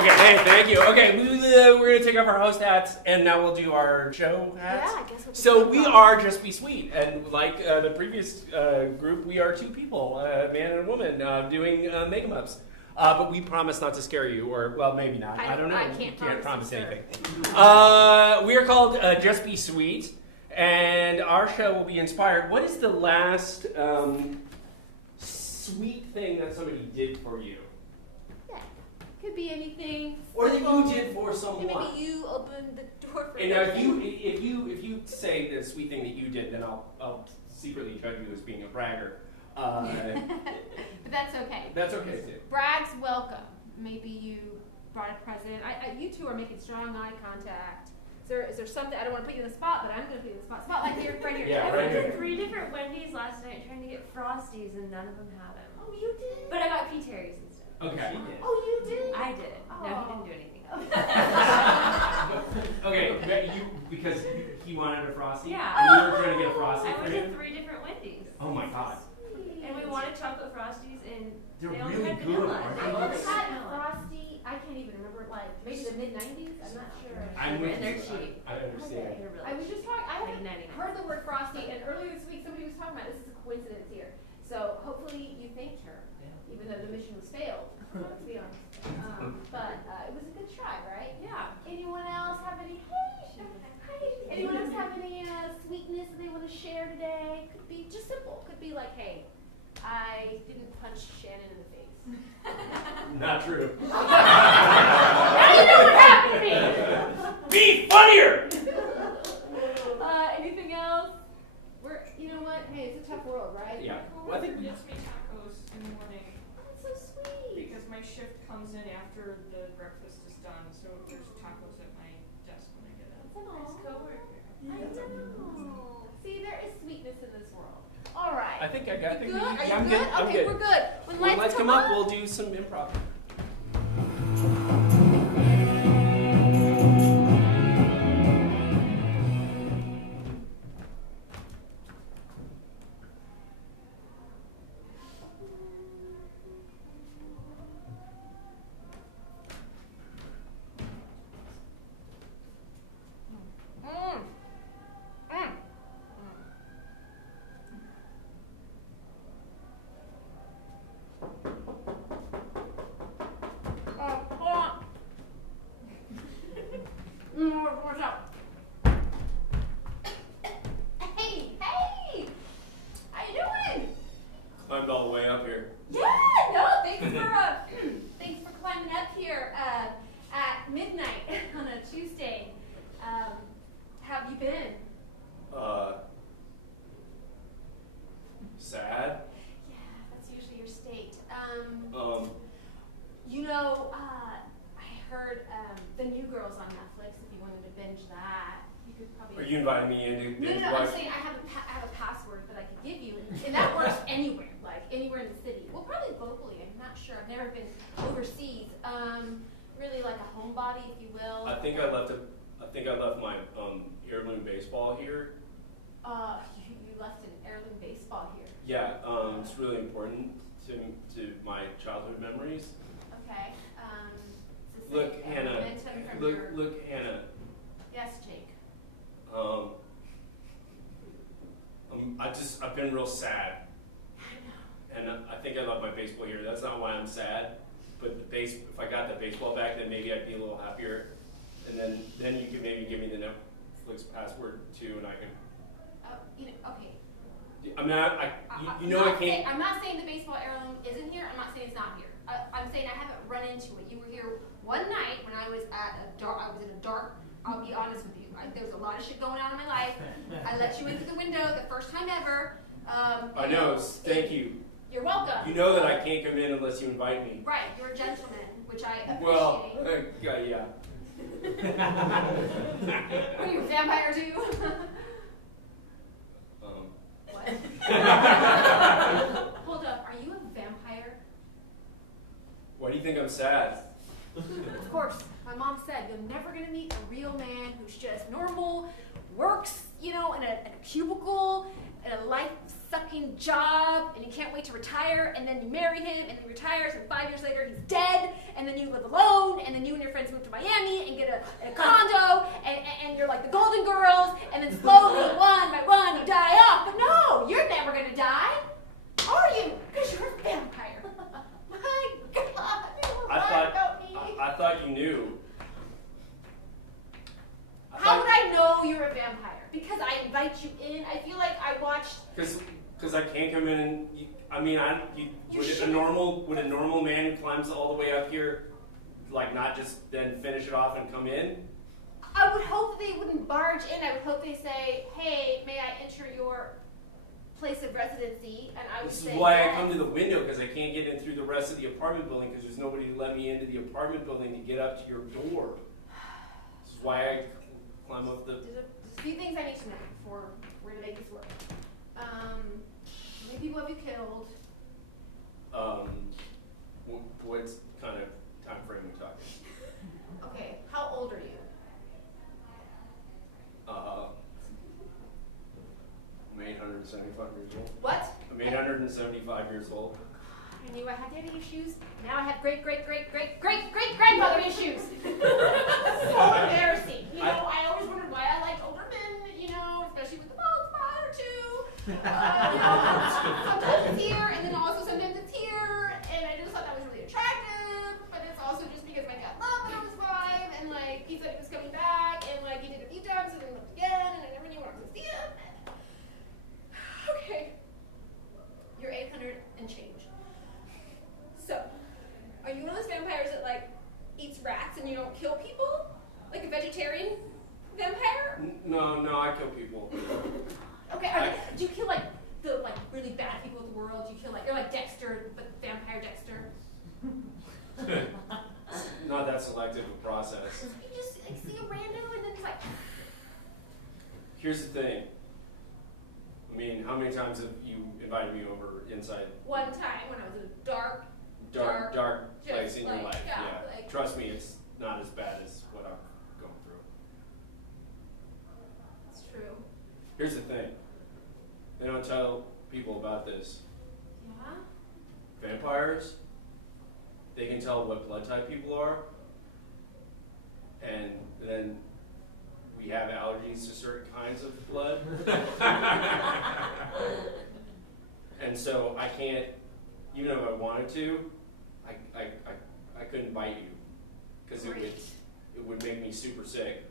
Okay, hey, thank you. Okay, we're going to take off our host hats, and now we'll do our show hats. Yeah, I guess we'll So we are Just Be Sweet, and like the previous group, we are two people, a man and a woman, doing make-em-ups. But we promise not to scare you, or, well, maybe not. I don't know. I can't promise anything. We are called Just Be Sweet, and our show will be inspired. What is the last sweet thing that somebody did for you? Yeah, could be anything. Or that you did for someone. Maybe you opened the door for And now, if you say the sweet thing that you did, then I'll secretly judge you as being a bragger. But that's okay. That's okay too. Brags welcome. Maybe you brought a present. You two are making strong eye contact. Is there something? I don't want to put you in the spot, but I'm going to put you in the spot. Spotlight here, right here. Yeah, I right went here. to 3 different Wendy's last night trying to get Frosties, and none of them had them. Oh, you did? But I got P. Terry's instead. Okay. Oh, you did? I did. No, he didn't do anything. Okay, but because he wanted a Frosty? Yeah. And you were trying to get a Frosty I for went him? to 3 different Wendy's. Oh my god. And we wanted chocolate Frosties, and They're they only really had good, vanilla. aren't I they? only They had vanilla. Frosty, I can't even remember, like, maybe the mid-90s? I'm not sure. I'm with And they're you. cheap. I understand. They're really I was just talking, I haven't $9.99. heard the word Frosty, and earlier this week somebody was talking about, this is a coincidence here. So hopefully you thanked her, even though the mission was failed, let's be honest. But it was a good try, right? Yeah. Anyone else have any, anyone else have any sweetness that they want to share today? Could be just simple, could be like, hey, I didn't punch Shannon in the face. Not true. Now you know what happened to me! Be funnier! Anything else? You know what? Hey, it's a tough world, right? Yeah. Well, I think we Just make tacos in the morning Oh, that's so sweet. because my shift comes in after the breakfast is done, so there's tacos at my desk when I get in. That's an Nice aw. coworker. I know. See, there is sweetness in this world. All right. I think I got You it. good? Are you I'm good? I'm Okay, good. we're good. When lights come up, we'll do some improv. What's up? Hey, how you doing? Climbed all the way up here. Yeah, no, thanks for climbing up here at midnight on a Tuesday. How have you been? Sad. Yeah, that's usually your state. You know, I heard the New Girl's on Netflix. If you wanted to binge that, you could probably. Are you inviting me in to No. watch? I'm saying I have a password that I could give you, and that works anywhere, like anywhere in the city. Well, probably locally. I'm not sure. I've never been overseas. Really like a homebody, if you will. I think I left my heirloom baseball here. You left an heirloom baseball here. Yeah, it's really important to my childhood memories. Okay. Is this Look, a Hannah. momentum from your... Look, Hannah. Yes, Jake. I've been real sad, I know. and I think I left my baseball here. That's not why I'm sad, but if I got the baseball back, then maybe I'd be a little happier, and then you could maybe give me the Netflix password too, and I can. Okay. I mean, I can't. I'm not saying the baseball heirloom isn't here. I'm not saying it's not here. I'm saying I haven't run into it. You were here one night when I was in a dark. I'll be honest with you. There was a lot of shit going on in my life. I let you in through the window the first time ever. I know. Thank you. You're welcome. You know that I can't come in unless you invite me. Right. You're a gentleman, which I appreciate. Well, yeah. What are you, a vampire too? What? Hold up. Are you a vampire? Why do you think I'm sad? Of course. My mom said you're never going to meet a real man who's just normal, works, in a cubicle, in a life sucking job, and you can't wait to retire, and then you marry him, and then he retires, and 5 years later he's dead, and then you live alone, and then you and your friends move to Miami and get a condo, and you're like the Golden Girls, and then slowly, one by one, you die off. But no, you're never gonna die, are you? Because you're a vampire. My God, you were right about me. I thought you knew. How would I know you're a vampire? Because I invite you in. I feel like I watched. Because I can't come in and would a normal man who climbs all the way up here, like not just then finish it off and come in? I would hope they wouldn't barge in. I would hope they say, "Hey, may I enter your place of residency?" And I would say, This is why yes. I come to the window, because I can't get in through the rest of the apartment building because there's nobody to let me into the apartment building to get up to your door. This is why I climb up the. There's a few things I need to know before we're gonna make this work. How many people have you killed? What kind of time frame are we talking? Okay, how old are you? I'm 875 years old. What? I'm 875 years old. I knew I had daddy issues. Now I have great grandfather issues. So embarrassing. You know, I always wondered why I liked older men, you know, especially with the bald spot or two. You know, sometimes it's here, and then also sometimes it's here, and I just thought that was really attractive, but it's also just because my dad left when I was 5, and like, he said he was coming back, and like, he did a few times, and then left again, and I never knew when I was gonna see him. Okay. You're 800 and change. So, are you one of those vampires that like eats rats and you don't kill people? Like a vegetarian vampire? No, I kill people. Okay, do you kill like the really bad people of the world? Do you kill you're like Dexter, but vampire Dexter? Not that selective a process. You just see a random and then it's like. Here's the thing. I mean, how many times have you invited me over inside? One time when I was in a dark place in your like, life. yeah, Yeah. like- Trust me, it's not as bad as what I'm going through. It's true. Here's the thing. They don't tell people about this. Yeah? Vampires, they can tell what blood type people are, and then we have allergies to certain kinds of blood. And so I can't, even if I wanted to, I couldn't bite you because it would make me super sick.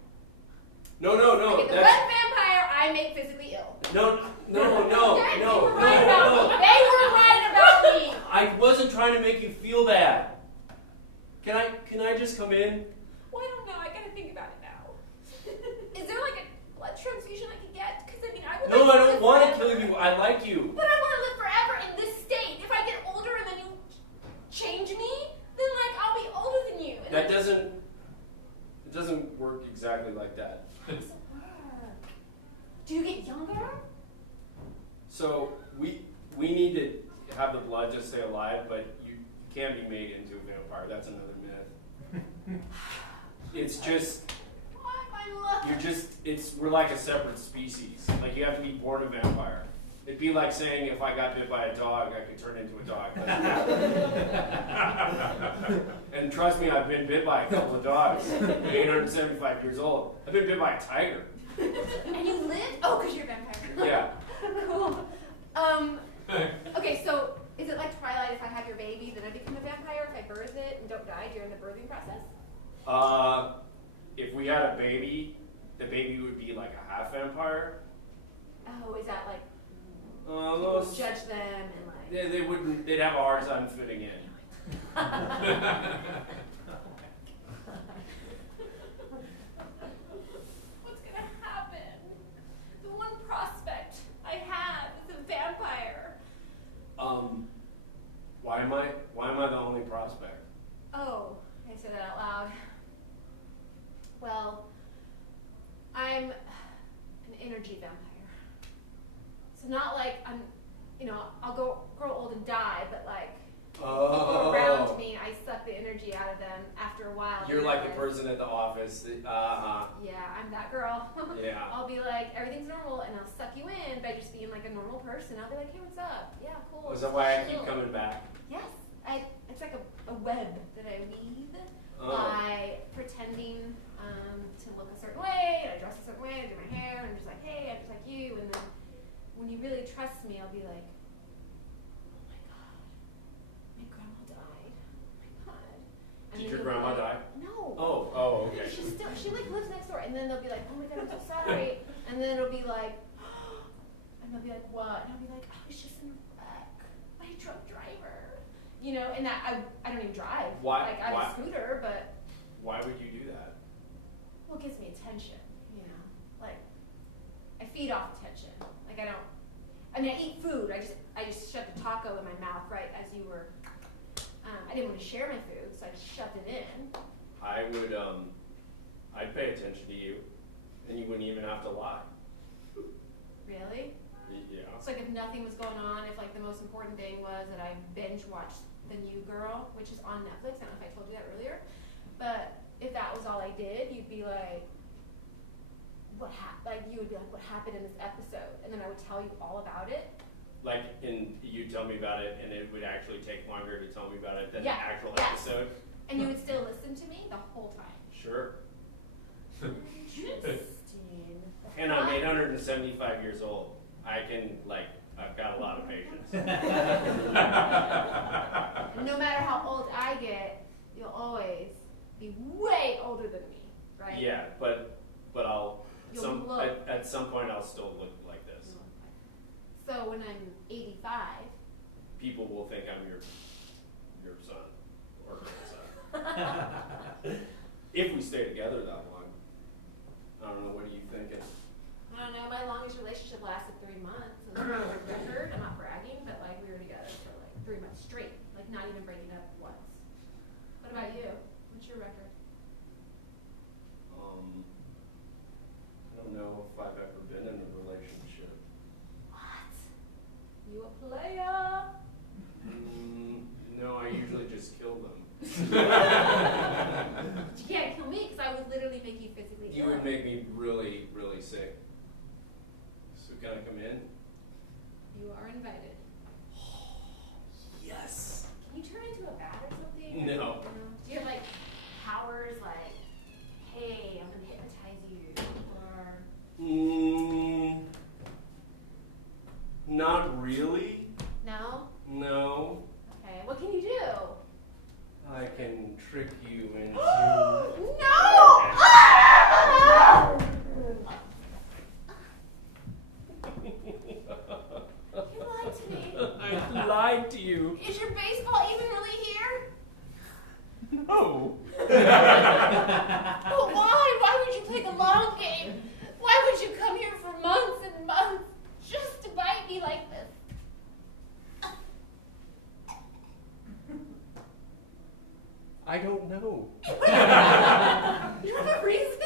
No. Okay, the one vampire I make physically ill. No. They were right about me. They were right about me. I wasn't trying to make you feel bad. Can I just come in? Well, I don't know. I gotta think about it now. Is there like a blood transfusion I could get? Because I mean, I would. No, like I to don't live want to forever. kill you. I like you. But I want to live forever in this state. If I get older and then you change me, then like I'll be older than you. And That doesn't work exactly like that. How does it work? Do you get younger? So we need to have the blood to stay alive, but you can't be made into a vampire. That's another myth. It's just we're like a separate species. Like you have to be born a vampire. It'd be like saying if I got bit by a dog, I could turn into a dog. And trust me, I've been bit by a couple of dogs. I'm 875 years old. I've been bit by a tiger. And you lived? Oh, because you're a vampire. Yeah. Cool. Okay, so is it like Twilight? If I have your baby, then I become a vampire? If I birth it and don't die during the birthing process? If we had a baby, the baby would be like a half vampire. Oh, is that like Those, judge them and like? they wouldn't. They'd have a hard time fitting in. What's gonna happen? The one prospect I have is a vampire. Why am I the only prospect? Oh, I said that out loud. Well, I'm an energy vampire. So not like I'm, I'll grow old and die, but like people around me, I suck the energy out of them after a while. You're like the person at the office. Yeah, I'm that girl. Yeah. I'll be like, everything's normal, and I'll suck you in by just being like a normal person. I'll be like, hey, what's up? Yeah, cool. Is that why I Chill. keep coming back? Yes. It's like a web that I weave Oh. by pretending to look a certain way, and I dress a certain way, I do my hair, and I'm just like, hey, I'm just like you. And then when you really trust me, I'll be like, oh my God, my grandma died. Oh my God. And Did then your you'll be grandma like, die? No. Oh, okay. She like lives next door, and then they'll be like, oh my God, I'm so sorry. And then it'll be like, and they'll be like, what? And I'll be like, I was just in a wreck. My drunk driver. You know, and that I don't even drive. Why- Like I have why- a scooter, but Why would you do that? well, it gives me attention. You know, like I feed off attention. Like I don't. I mean, I eat food. I just shoved a taco in my mouth right as you were. I didn't want to share my food, so I just shoved it in. I would, I'd pay attention to you, and you wouldn't even have to lie. Really? Yeah. It's like if nothing was going on, if like the most important thing was that I binge watched The New Girl, which is on Netflix. I don't know if I told you that earlier, but if that was all I did, you'd be like, you would be like, what happened in this episode? And then I would tell you all about it. Like, and you tell me about it, and it would actually take longer to tell me about it than Yeah, the actual yes. episode. And you would still listen to me the whole time. Sure. Interesting. And I'm 875 years old. I can, I've got a lot of patience. No matter how old I get, you'll always be way older than me, right? Yeah, but I'll, You'll look. at some point I'll still look like this. So when I'm 85, People will think I'm your son or grandson. If we stay together that long. I don't know, what are you thinking? I don't know, my longest relationship lasted 3 months. And for the record, I'm not bragging, but like we were together for like 3 months straight, like not even breaking up once. What about you? What's your record? I don't know if I've ever been in a relationship. What? You a player? No, I usually just kill them. You can't kill me because I would literally make you physically You ill. would make me really, really sick. So can I come in? You are invited. Yes. Can you turn into a bat or something? No. Do you have like powers like, hey, I'm gonna hypnotize you, or Not really. no? No. Okay, what can you do? I can trick you into. No! Ah! You lied to me. I lied to you. Is your baseball even really here? No. But why? Why would you play the long game? Why would you come here for months and months just to bite me like this? I don't know. You have a reason?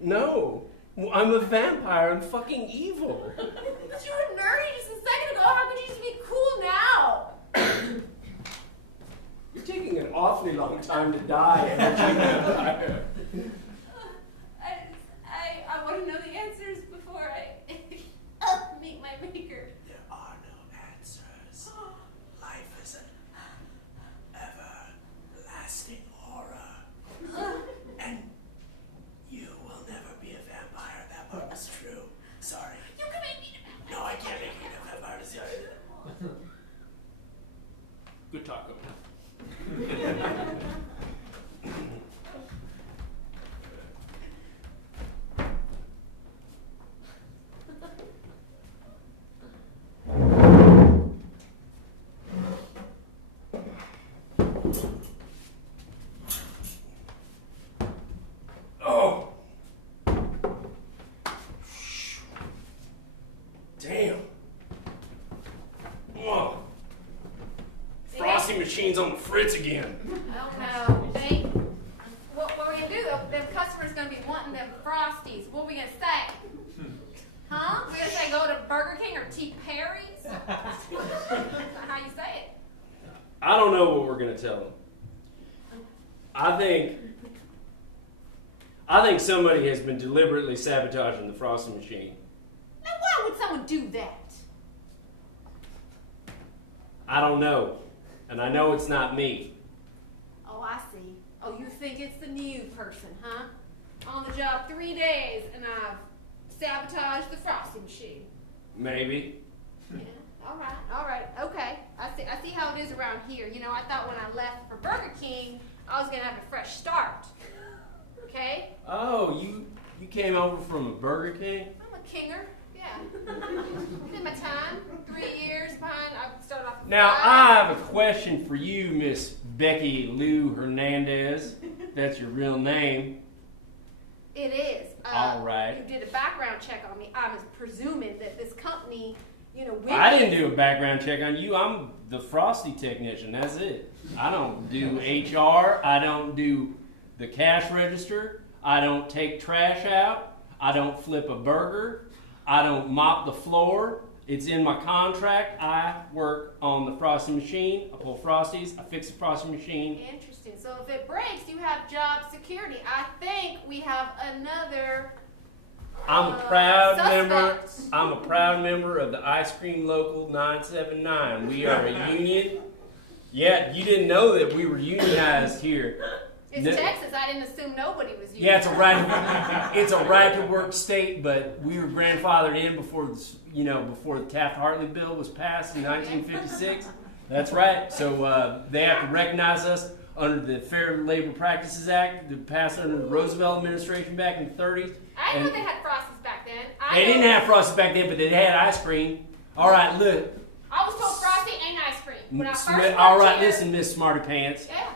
No. I'm a vampire. I'm fucking evil. But you were nerdy just a second ago. How could you just be cool now? You're taking an awfully long time to die. Vampire. I want to know the answers before I meet my maker. There are no answers. Life is an everlasting horror. And you will never be a vampire. That part is true. Sorry. You can make me a No, I can't make you a vampire. Sorry. Good taco. Oh. Damn. Oh. Frosty machines on the fritz again. I don't know. What are we going to do? The customer's going to be wanting them Frosties. What are we going to say? Huh? We going to say go to Burger King or T. Perry's? That's not how you say it. I don't know what we're gonna tell them. I think somebody has been deliberately sabotaging the frosting machine. Now, why would someone do that? I don't know. And I know it's not me. Oh, I see. Oh, you think it's the new person, huh? On the job 3 days, and I've sabotaged the frosting machine. Maybe. Yeah. All right, okay. I see how it is around here. You know, I thought when I left for Burger King, I was gonna have a fresh start. Okay? Oh, you came over from a Burger King? I'm a kinger. Yeah. Did my time. 3 years behind. I started off. Now, 5. I have a question for you, Miss Becky Lou Hernandez. That's your real name. It is. All right. You did a background check on me. I was presuming that this company, you know, I didn't do a background check on you. I'm the Frosty technician. That's it. I don't do HR. I don't do the cash register. I don't take trash out. I don't flip a burger. I don't mop the floor. It's in my contract. I work on the frosting machine. I pull Frosties. I fix the frosting machine. Interesting. So if it breaks, you have job security. I think we have another. I'm a proud member. suspect. I'm a proud member of the Ice Cream Local 979. We are a union. Yeah, you didn't know that we were unionized here. It's No- Texas. I didn't assume nobody was using Yeah, it's a right to work state, but we were grandfathered in before before the Taft-Hartley bill was passed in 1956. That's right. So they have to recognize us under the Fair Labor Practices Act, passed under the Roosevelt administration back in the 30s. I didn't know And they had Frosties back then. they didn't have Frosty back then, but they had ice cream. All right, look. I was told Frosty ain't ice cream when I first All worked right, here. listen, Miss Smarty Pants. Yeah.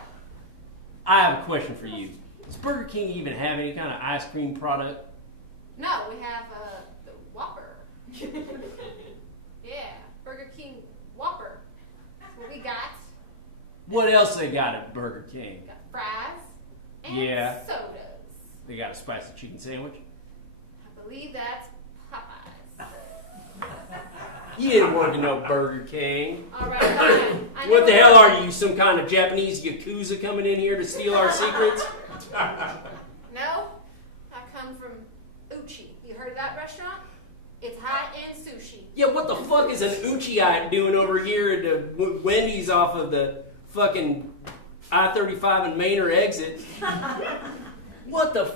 I have a question for you. Does Burger King even have any kind of ice cream product? No, we have the Whopper. Yeah, Burger King Whopper. That's what we got. What else they got at Burger King? We got fries and Yeah. sodas. They got a spicy chicken sandwich. I believe that's Popeyes. You didn't work in no Burger King. All right, fine. I What the never hell worked- are you, some kind of Japanese Yakuza coming in here to steal our secrets? No, I come from Uchi. You heard of that restaurant? It's high-end sushi. Yeah, what the fuck is an Uchiite doing over here at the Wendy's off of the fucking I-35 and Manor exit? What the...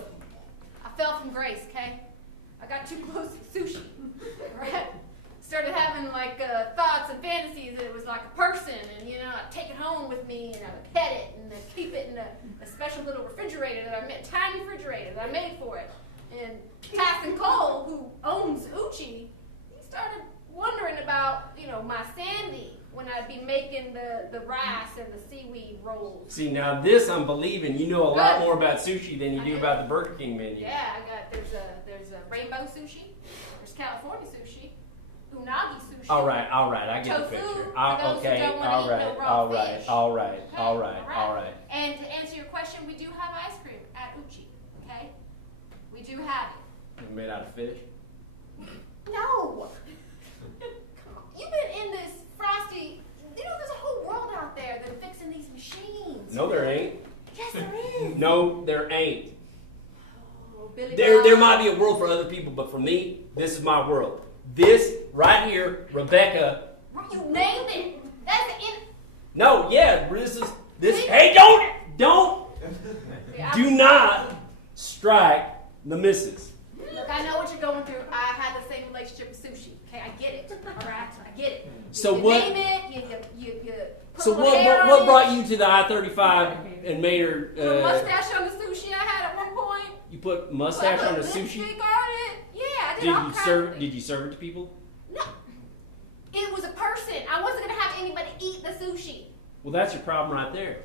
I fell from grace, okay? I got too close to sushi, right? Started having like thoughts and fantasies that it was like a person, and I'd take it home with me, and I would pet it, and I'd keep it in a special little refrigerator that I made, tiny refrigerator that I made for it. And Tyson Cole, who owns Uchi, he started wondering about my sanity when I'd be making the rice and the seaweed rolls. See, now this I'm believing. You know a lot Good. more about sushi than you do about the Burger King menu. Yeah, there's a rainbow sushi, there's California sushi, unagi sushi. All right, I get the Tofu, picture. for those who Okay, don't wanna all eat right, no raw all right, fish. all right, Okay, all right. And to answer your question, we do have ice cream at Uchi, okay? We do have it. Made out of fish. No! Come on. You've been in this Frosty, there's a whole world out there that are fixing these machines. No, there ain't. Yes, there is. No, there ain't. Oh, Billy There Bob. might be a world for other people, but for me, this is my world. This right here, Rebecca. You named it. That's it. No, yeah, this. Hey, don't, do not strike the missus. Look, I know what you're going through. I had the same relationship with sushi. Okay, I get it. All right, I get it. So you what- name it. You put So a little hair on what it. brought you to the I-35 and Manor? Put a mustache on the sushi I had at one point. You put mustache Put on the lipstick sushi. on it. Yeah, I did all kinds of things. Did you serve it to people? No, it was a person. I wasn't gonna have anybody eat the sushi. Well, that's your problem right there.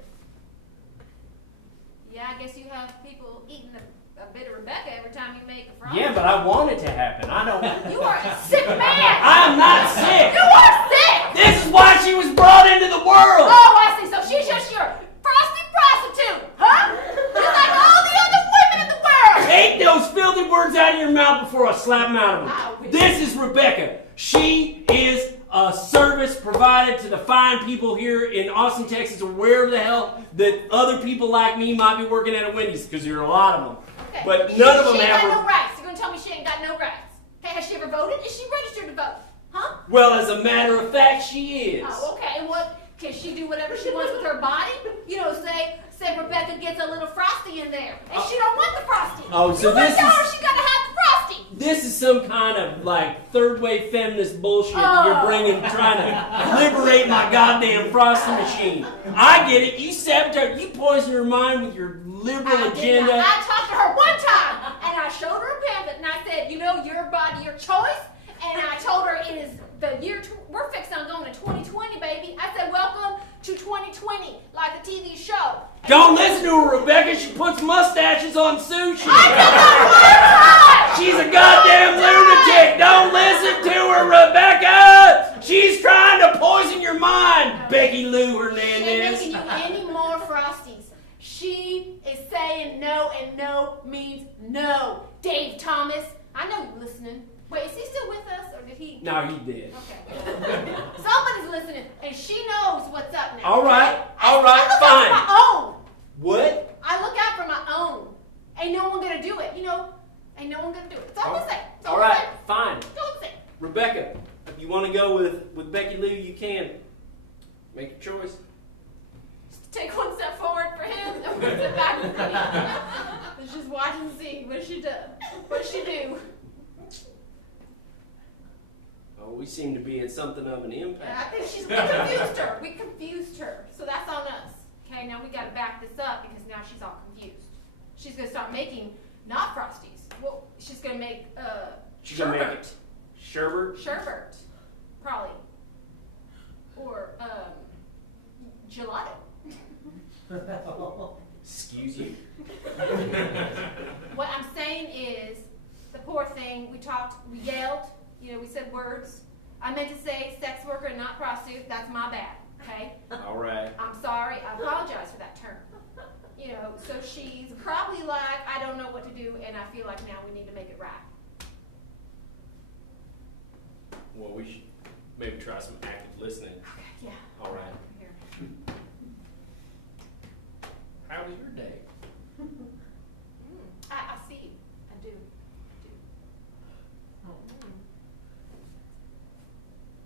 Yeah, I guess you have people eating a bit of Rebecca every time you make a fry. Yeah, but I want it to happen. I don't. You are a sick man. I'm not sick. You are sick. This is why she was brought into the world. Oh, I see. So she's just your frosty prostitute, huh? Just like all the other women in the world. Take those filthy words out of your mouth before I slap them out of I them. wish. This is Rebecca. She is a service provided to the fine people here in Austin, Texas, or wherever the hell that other people like me might be working at a Wendy's, because there are a lot of them. Okay. But none of them She ain't have. got no rights. You're gonna tell me she ain't got no rights? Okay, has she ever voted? Is she registered to vote? Huh? Well, as a matter of fact, she is. Oh, okay. And what can she do? Whatever she wants with her body? You know, say Rebecca gets a little frosty in there, and she don't want the frosty. Oh, so you this tell her is she gotta have the frosty. this is some kind of like third wave feminist bullshit that you're bringing, trying to liberate my goddamn frosty machine. I get it. You sabotage. You poison her mind with your liberal agenda. I talked to her one time, and I showed her a pamphlet, and I said, you know, your body, your choice. And I told her it is the year, we're fixing on going to 2020, baby. I said, welcome to 2020, like the TV show. And Don't listen to her, Rebecca. She puts mustaches on sushi. I did that one time! She's a goddamn lunatic. Don't listen to her, Rebecca. She's trying to poison your mind, Becky Lou She ain't Hernandez. making you any more frosties. She is saying no, and no means no. Dave Thomas, I know you're listening. Wait, is he still with us, or did he? No, he did. Okay. Somebody's listening, and she knows what's up now. All right, okay? all right, I look out for my own. What? I look out for my own. Ain't no one gonna do it, you know? Ain't no one gonna do it. That's all I'm saying. All right, fine. That's all I'm saying. Rebecca, if you want to go with Becky Lou, you can. Make your choice. Just take one step forward for him, and one step back for me. Let's just watch and see what she does. What she do. Oh, we seem to be at something of an And I impact. think we confused her. We confused her. So that's on us. Okay, now we gotta back this up because now she's all confused. She's gonna start making not frosties. Well, she's gonna make She's gonna make it. Sherbert? sherbet, probably, or gelato. Excuse you? What I'm saying is, the poor thing. We talked. We yelled. You know, we said words. I meant to say sex worker and not prostitute. That's my bad. Okay. All right. I'm sorry. I apologize for that term. You know, so she's probably like, I don't know what to do, and I feel like now we need to make it right. Well, we should maybe try some active listening. Okay, yeah. All right. Here. How was your day? I see. I do.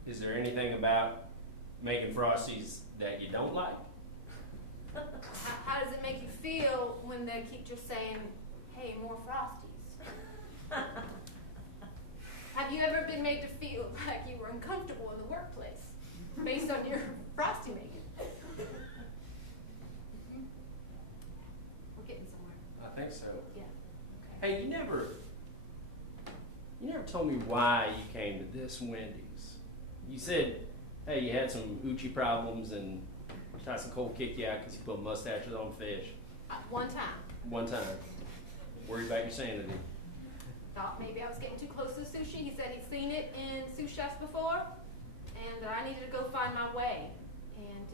Is there anything about making frosties that you don't like? How does it make you feel when they keep just saying, hey, more frosties? Have you ever been made to feel like you were uncomfortable in the workplace based on your frosty making? We're getting somewhere. I think so. Yeah. Okay. Hey, you never told me why you came to this Wendy's. You said, hey, you had some Uchi problems and Tyson Cole kicked you out because you put mustaches on fish. One time. One time. Worried about your sanity. Thought maybe I was getting too close to sushi. He said he'd seen it in sous chefs before, and I needed to go find my way. And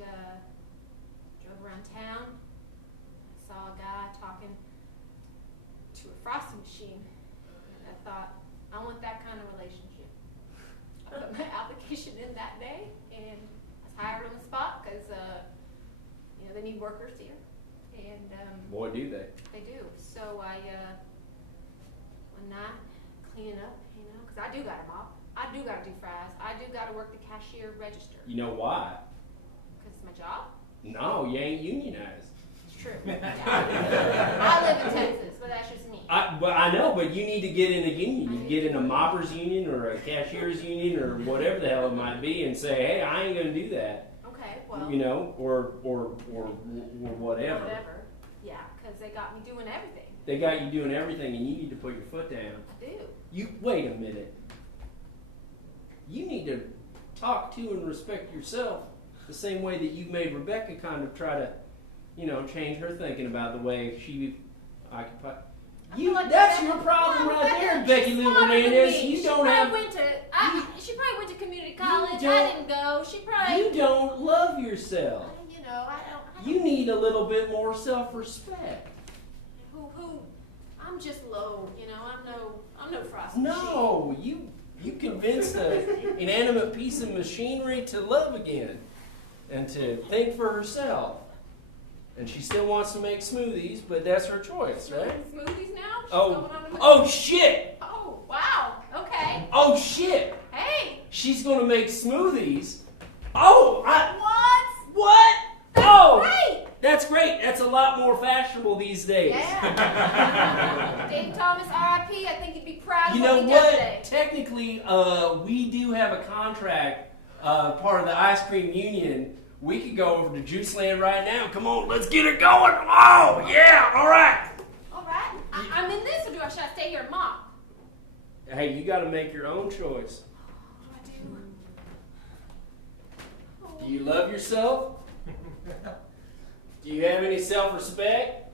drove around town. I saw a guy talking to a frosty machine, and I thought, I want that kind of relationship. I put my application in that day, and I was hired on the spot because you know, they need workers here, and Boy, do they. they do. So I one night cleaning up, you know, because I do gotta mop, I do gotta do fries, I do gotta work the cashier register You know why? because it's my job. No, you ain't unionized. It's true. Yeah. I live in Texas, but that's just me. I know, but you need to get in a union. You get in a moppers union or a cashier's union or whatever the hell it might be, and say, "Hey, I ain't gonna do that." Okay, well, You know, or whatever. whatever. Yeah, because they got me doing everything. They got you doing everything, and you need to put your foot down. I do. You wait a minute. You need to talk to and respect yourself the same way that you've made Rebecca kind of try to, you know, change her thinking about the way she occupied. I feel like That's Rebecca- your problem Well, right there, Rebecca, Becky she's Lou smarter than Hernandez. me. You She don't probably have. went to, she probably went to community college. I don't- didn't go. She probably. You don't love yourself. You know, I don't. You need a little bit more self-respect. Who? I'm just low. You know, I'm no frosty. No, you You convinced an inanimate piece of machinery to love again and to think for herself. And she still wants to make smoothies, but that's her choice, right? Smoothies now? She's Oh, going on to oh shit! Oh, wow. Okay. Oh shit! Hey. She's gonna make smoothies. Oh, What? That's oh, great. that's great. That's a lot more fashionable these days. Yeah. Dave Thomas, R.I.P. I think you'd be proud of You what know we did what? today. Technically, we do have a contract, part of the ice cream union. We could go over to Juice Land right now. Come on, let's get it going. Oh, yeah, all right. All right. I'm in this, or should I stay here, Mom? Hey, you got to make your own choice. What do I do? Oh. Do you love yourself? Do you have any self-respect?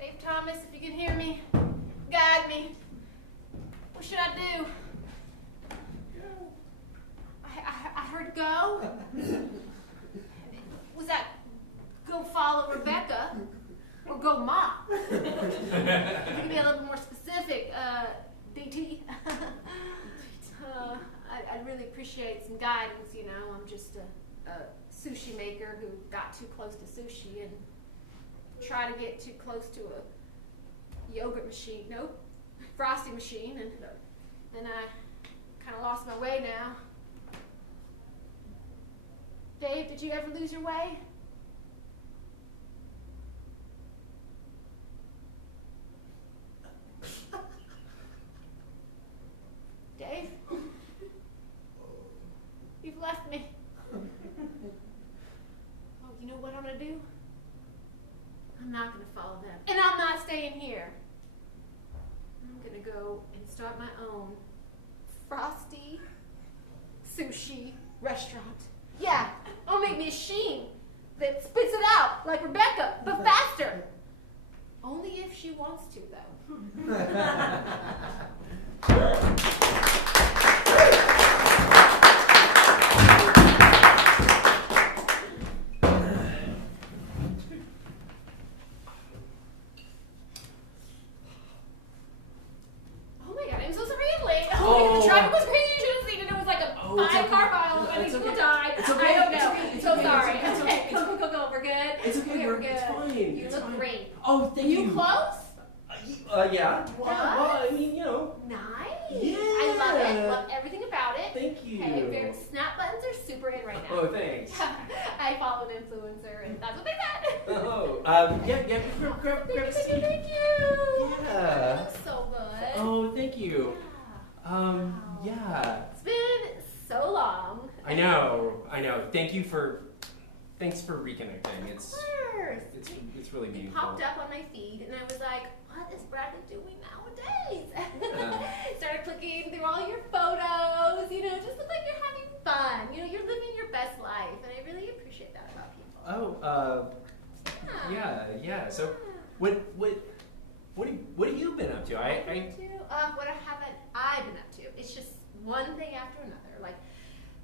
Dave Thomas, if you can hear me, guide me. What should I do? I heard go. Was that go follow Rebecca or go Mom? You can be a little more specific, DT. I'd really appreciate some guidance. You know, I'm just a sushi maker who got too close to sushi and tried to get too close to a yogurt machine. Nope, frosty machine, and I kind of lost my way now. Dave, did you ever lose your way? Dave? You've left me. Oh, you know what I'm gonna do? I'm not gonna follow them. And I'm not staying here. I'm gonna go and start my own frosty sushi restaurant. Yeah, I'll make me a sheen that spits it out like Rebecca, but faster. Only if she wants to, though. Oh my God, I'm so sorry I'm late. Oh, the traffic was crazy. You should have seen it. It was like a 5-car mile. I think people died. It's okay. I don't know. It's So okay. sorry. It's okay. Okay, go. We're good. It's okay. We're good. It's fine. You It's look fine. great. Oh, thank you. You close? Yeah. What? Well, I mean, you know. Nice. Yeah. I love it. Love everything about it. Thank you. Hey, snap buttons are super in right now. Oh, thanks. I follow an influencer, and that's what they said. Oh, yeah, grab a seat. Thank you. Yeah. That looks so good. Oh, thank you. Wow. Yeah. It's been so long. I know. Thanks for reconnecting. Of course. It's really It meaningful. popped up on my feed, and I was like, what is Bradley doing nowadays? Started clicking through all your photos, just look like you're having fun. You're living your best life, and I really appreciate that about people. Oh, yeah. So, what have you been up to? What haven't I been up to? It's just one thing after another. Like,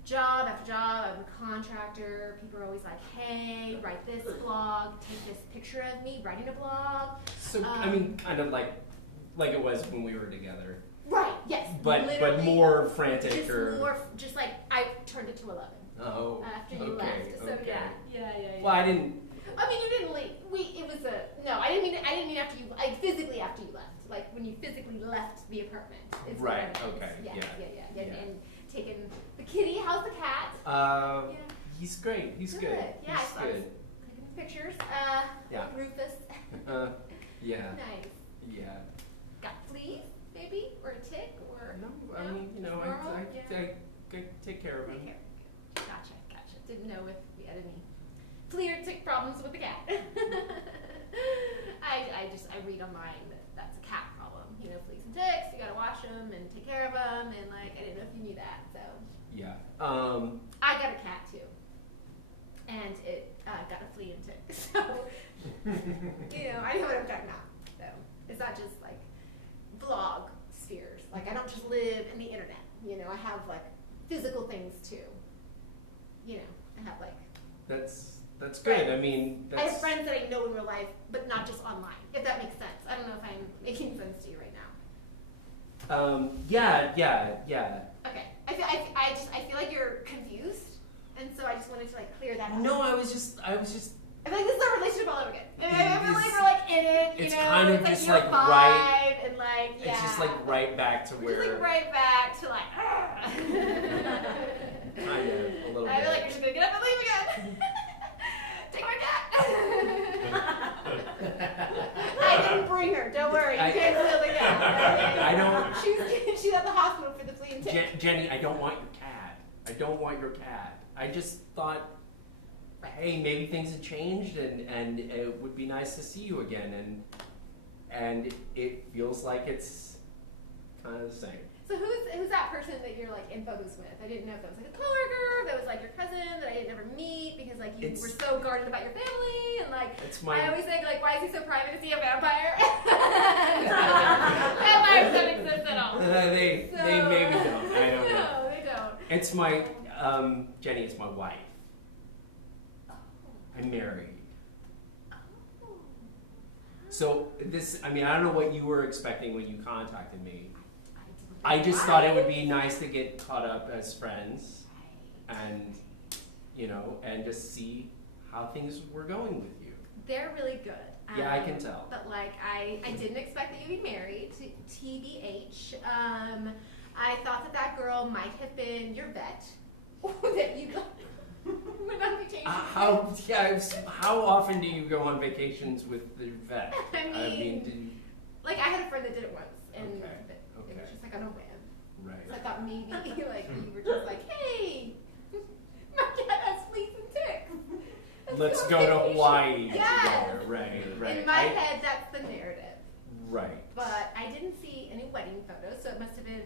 job after job, I'm a contractor. People are always like, hey, write this blog, take this picture of me writing a blog. So, I mean, kind of like it was when we were together. Right, yes. But literally, more frantic just like I turned it to 11 after you left. So okay. yeah. Well, I didn't. I mean, you didn't leave. I didn't mean after you. Physically after you left. Like when you physically left the apartment. Is what I Right. meant. Okay. Yeah. And taking the kitty. How's the cat? Yeah. He's great. He's good. Yeah, He's I was good. taking pictures. Yeah. Rufus. Yeah. Nice. Yeah. Got fleas, maybe, or a tick, or No, I mean, normal? I take care of him. Take care. Gotcha. Didn't know if we had any flea or tick problems with the cat. I read online that that's a cat problem. Fleas and ticks. You gotta wash them and take care of them, and I didn't know if you knew that. So Yeah. I got a cat too, and it got a flea and tick. So I know what I'm talking about. So it's not just like vlog spheres. Like I don't just live in the internet. I have like physical things too. I have like. That's good. I mean, I have friends that I know in real life, but not just online. If that makes sense. I don't know if I'm making sense to you right now. Yeah. Okay. I feel like you're confused, and so I just wanted to like clear that up. No, I was just. I feel like this is our relationship all over again. And I feel like It's- we're like in it, you it's know. kind of it's just like like your vibe right- and like yeah. It's just like right back to We're where. just like right back to like. Kind of a little I feel like bit. you're just gonna get up and leave again. Take my cat. I didn't bring her. Don't worry. You can't steal the cat. I don't. She's at the hospital for the flea and tick. Jenny, I don't want your cat. I don't want your cat. I just thought, hey, maybe things have changed, and it would be nice to see you again, and it feels like it's kind of the same. So who's that person that you're like in photos with? I didn't know if that was like a coworker, if that was like your cousin that I didn't ever meet because like you were so guarded about your family and like It's my. I always think like why is he so private? Is he a vampire? Vampires don't exist at all. They maybe don't. I don't know. No, they don't. It's my Jenny. It's my wife. I'm married. Oh. So this, I mean, I don't know what you were expecting when you contacted me. I I just thought it would be nice to get caught up as friends and, and just see how things were going with you. They're really good. Yeah, I can tell. But like, I didn't expect that you'd be married. TBH. I thought that girl might have been your vet that you went on vacation. How often do you go on vacations with the vet? I mean, do you, like I had a friend that did it once, and Okay, it was just like on a whim. right. So I thought maybe like you were just like, hey, my cat has fleas and ticks. Let's on go to vacation." Hawaii Yes. together. Right. In my head, that's the narrative. Right. But I didn't see any wedding photos, so it must have been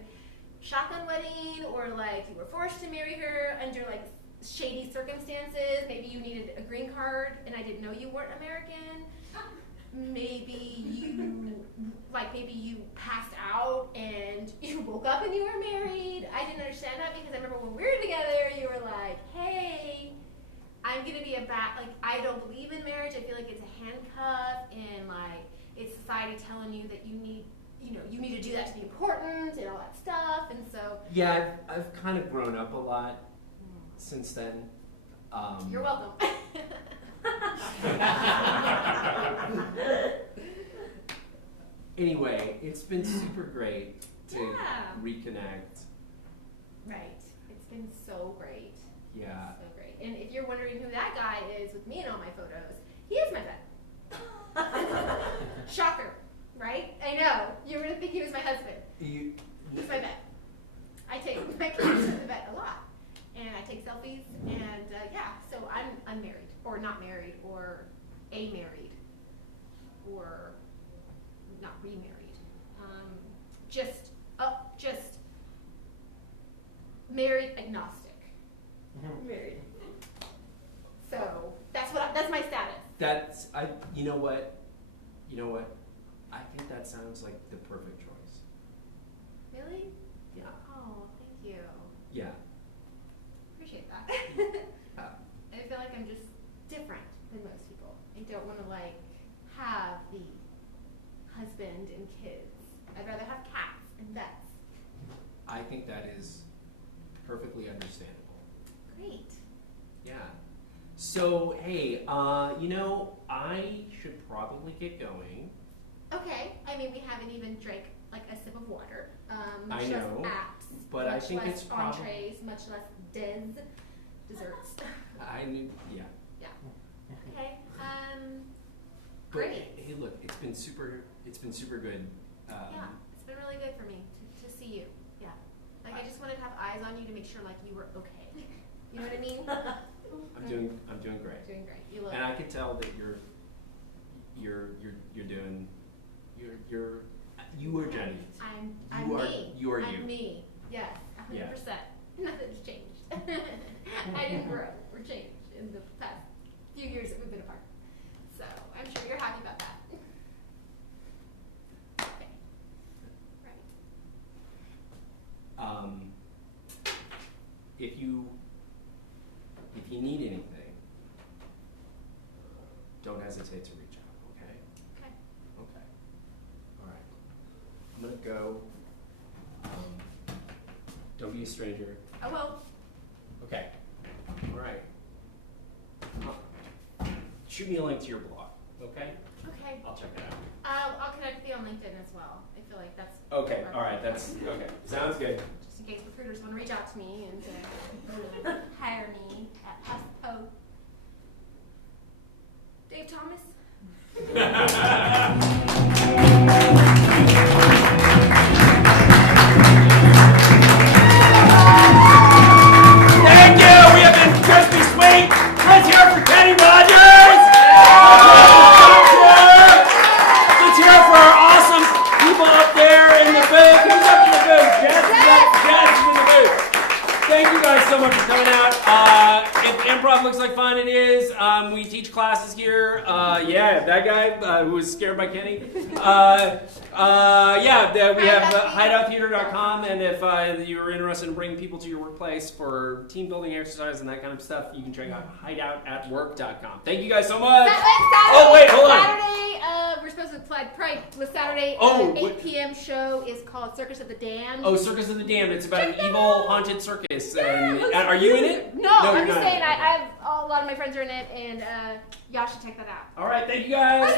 shotgun wedding, or like you were forced to marry her under like shady circumstances. Maybe you needed a green card and I didn't know you weren't American. Maybe you passed out and you woke up and you were married. I didn't understand that because I remember when we were together, you were like, hey, I'm gonna be like, I don't believe in marriage. I feel like it's a handcuff and like it's society telling you that you need to do that to be important and all that stuff. And so Yeah, I've kind of grown up a lot since then. you're welcome. Anyway, it's been super great to Yeah. reconnect. Right. It's been so great. Yeah. So great. And if you're wondering who that guy is with me in all my photos, he is my vet. Shocker, right? I know. You were gonna think he was my husband. You, He's my vet. I take my kids to the vet a lot. And I take selfies, and so I'm unmarried, or not married, or a-married, or not remarried. Just married agnostic. Married. So that's my status. you know what? I think that sounds like the perfect choice. Really? Yeah. Oh, thank you. Yeah. Appreciate that. I feel like I'm just different than most people. I don't want to like have the husband and kids. I'd rather have cats and vets. I think that is perfectly understandable. Great. Yeah. So, hey, I should probably get going. Okay. I mean, we haven't even drank like a sip of water. Much I know, less apps. but much I think less it's probably. entrees, much less desserts. I knew, yeah. Okay. But, Great. hey, look, it's been super good. Yeah, it's been really good for me to see you. Yeah. Like I just wanted to have eyes on you to make sure like you were okay. You know what I mean? I'm doing great. Doing great. You look. And I can tell that you are Jenny. I'm me. You are I'm you. me. Yes, 100%. Nothing's changed. I didn't grow or change in the past few years that we've been apart. So I'm sure you're happy about that. Okay. Right. If you need anything, don't hesitate to reach out, okay? Okay. Okay. All right. I'm gonna go Don't be a stranger. I will. Okay. All right. Shoot me a link to your blog. Okay. Okay. I'll check it out. I'll connect with you on LinkedIn as well. I feel like that's Okay. All right. That's okay. Sounds good. just in case recruiters want to reach out to me and hire me at HuffPo. Dave Thomas. Thank you. We have been crispy sweet. Let's hear it for Kenny Rogers. Let's hear it for our awesome people up there in the booth. Who's up in the booth? Jess is in the booth. Thank you guys so much for coming out. If improv looks like fun, it is. We teach classes here. Yeah, that guy who was scared by Kenny. We have hideouttheater.com, and if you're interested in bringing people to your workplace for team building exercise and that kind of stuff, you can check out hideoutatwork.com. Thank you guys so much. Oh, wait, hold on. Saturday, we're supposed to probably with Saturday, 8 p.m. show is called Circus of the Damned. Oh, Circus of the Damned. It's about an evil haunted circus. And are you in it? No, you're I'm just not. saying I have a lot of my friends are in it, and y'all should check that out. All right, thank you guys.